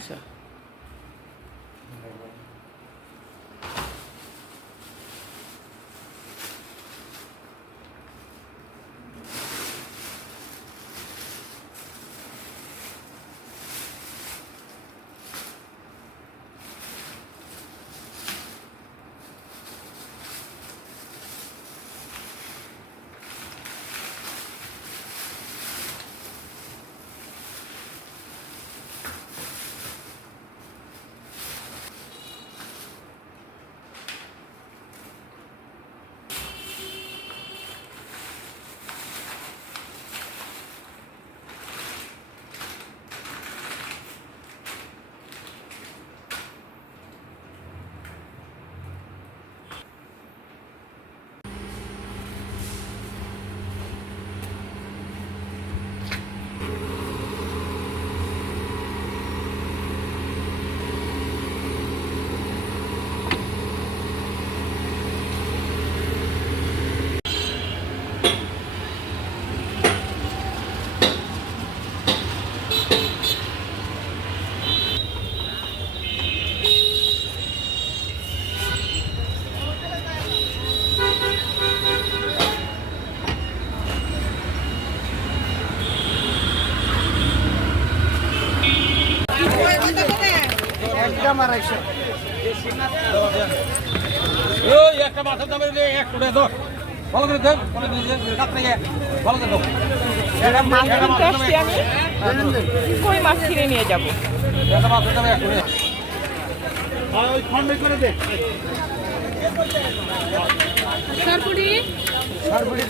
আসো ওই একটা মাথার ভালো মাছ মাছ কিনে নিয়ে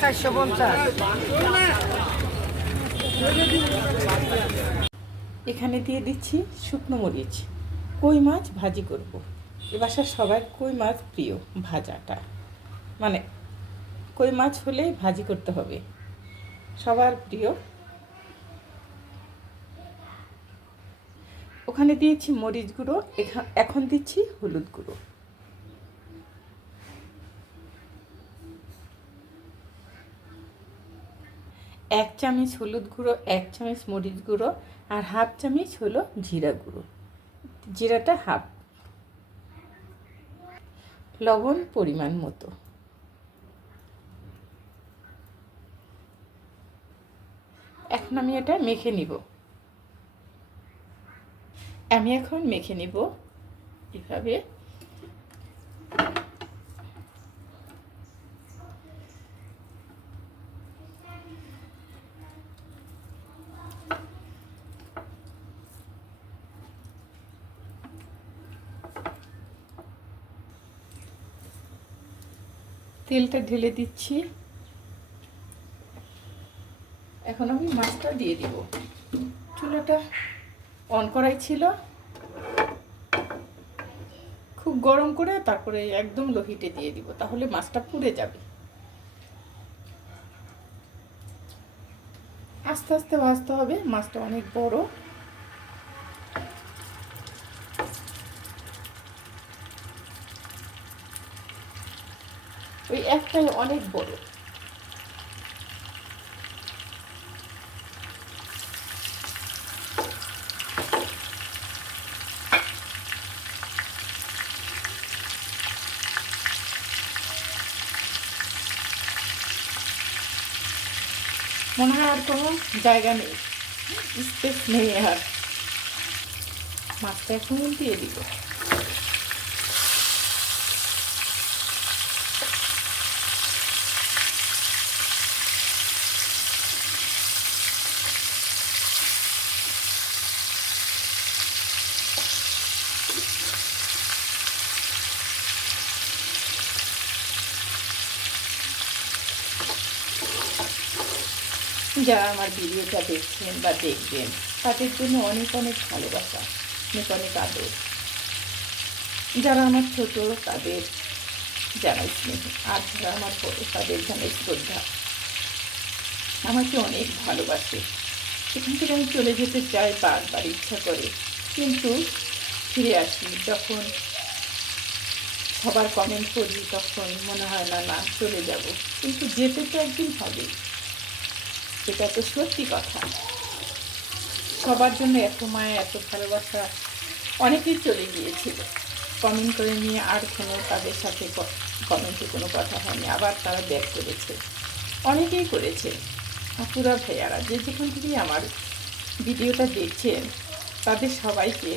চারশো পঞ্চাশ এখানে দিয়ে দিচ্ছি শুকনো মরিচ। কই মাছ ভাজি করব। এ বাসার সবার কই মাছ প্রিয়, ভাজাটা। মানে কই মাছ হলে ভাজি করতে হবে। সবার প্রিয়। ওখানে দিয়েছি মরিচ গুঁড়ো, এখা- এখন দিচ্ছি হলুদ গুঁড়ো। এক চামচ হলুদ গুঁড়ো, এক চামচ মরিচ গুঁড়ো, আর হাফ চামচ হলো জিরা গুঁড়ো। জিরাটা হাফ। লবণ পরিমাণ মতো। এখন আমি এটা মেখে নিব। আমি এখন মেখে নিব। এভাবে। তেলটা ঢেলে দিচ্ছি। এখন আমি মাছটা দিয়ে দিব। চুলাটা অন করাই ছিল। খুব গরম করে তারপরে একদম লোহিটে দিয়ে দিব, তাহলে মাছটা পুড়ে যাবে। আস্তে আস্তে ভাজতে হবে, মাছটা অনেক বড়। ওই একটাই অনেক বড়। মনে হয় আর কোনো জায়গা নেই। স্পেস নেই আর। মাছটা এখন দিয়ে দিব। যারা আমার ভিডিওটা দেখছেন বা দেখবেন, তাদের জন্য অনেক অনেক ভালোবাসা, অনেক অনেক আদর। যারা আমার ছোট, তাদের জানাই স্নেহ। আর যারা আমার বড়, তাদের জানাই শ্রদ্ধা। আমাকে অনেক ভালোবাসে। এখান থেকে আমি চলে যেতে চাই বারবার ইচ্ছা করে। কিন্তু ফিরে আসি যখন সবার কমেন্ট করি তখন মনে হয়, না না, চলে যাব। কিন্তু যেতে তো একদিন হবে। এটা তো সত্যি কথা। সবার জন্য এত মায়া এত ভালোবাসা অনেকেই চলে গিয়েছিল। কমেন্ট করে নিয়ে আর কোনো তাদের সাথে কমেন্টে কোনো কথা হয়নি। আবার তারা ব্যাক করেছে। অনেকেই করেছে। আপুরা, ভাইয়ারা, যে যেখান থেকেই আমার ভিডিওটা দেখছেন, তাদের সবাইকে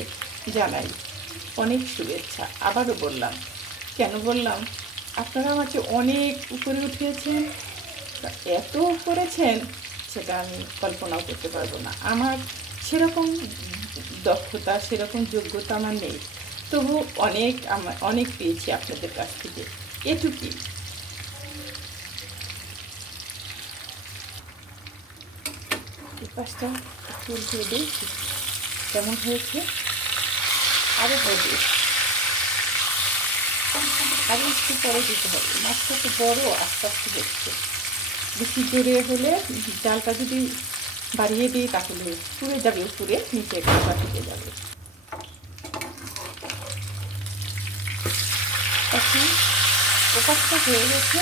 জানাই অনেক শুভেচ্ছা। আবারও বললাম, কেন বললাম? আপনারা আমাকে অনেক উপরে উঠেছেন, এত করেছেন সেটা আমি কল্পনাও করতে পারব না। আমার সেরকম দক্ষতা, সেরকম যোগ্যতা আমার নেই। তবু অনেক আমার অনেক পেয়েছি আপনাদের কাছ থেকে। এটুকুই। পাশটা একটু উল্টিয়ে দিই। কেমন হয়েছে? আরও হবে আরও একটু পরে দিতে হবে। মাছটা তো বড়, আস্তে আস্তে হচ্ছে। বেশি জোরে হলে জালটা যদি বাড়িয়ে দিই তাহলে পুড়ে যাবে উপরে নিচে কাঁচা থেকে যাবে। এখন ওপাশটা হয়ে গেছে।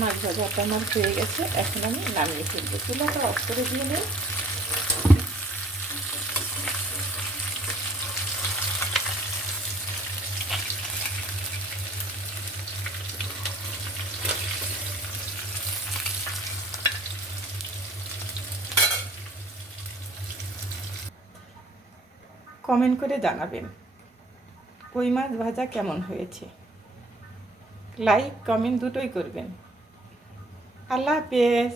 মাছ ভাজাটা আমার হয়ে গেছে। এখন আমি নামিয়ে ফেলব। চুলাটা অফ করে দিয়ে নেই। কমেন্ট করে জানাবেন, কই মাছ ভাজা কেমন হয়েছে? লাইক, কমেন্ট দুটোই করবেন। আল্লাহ হাফেজ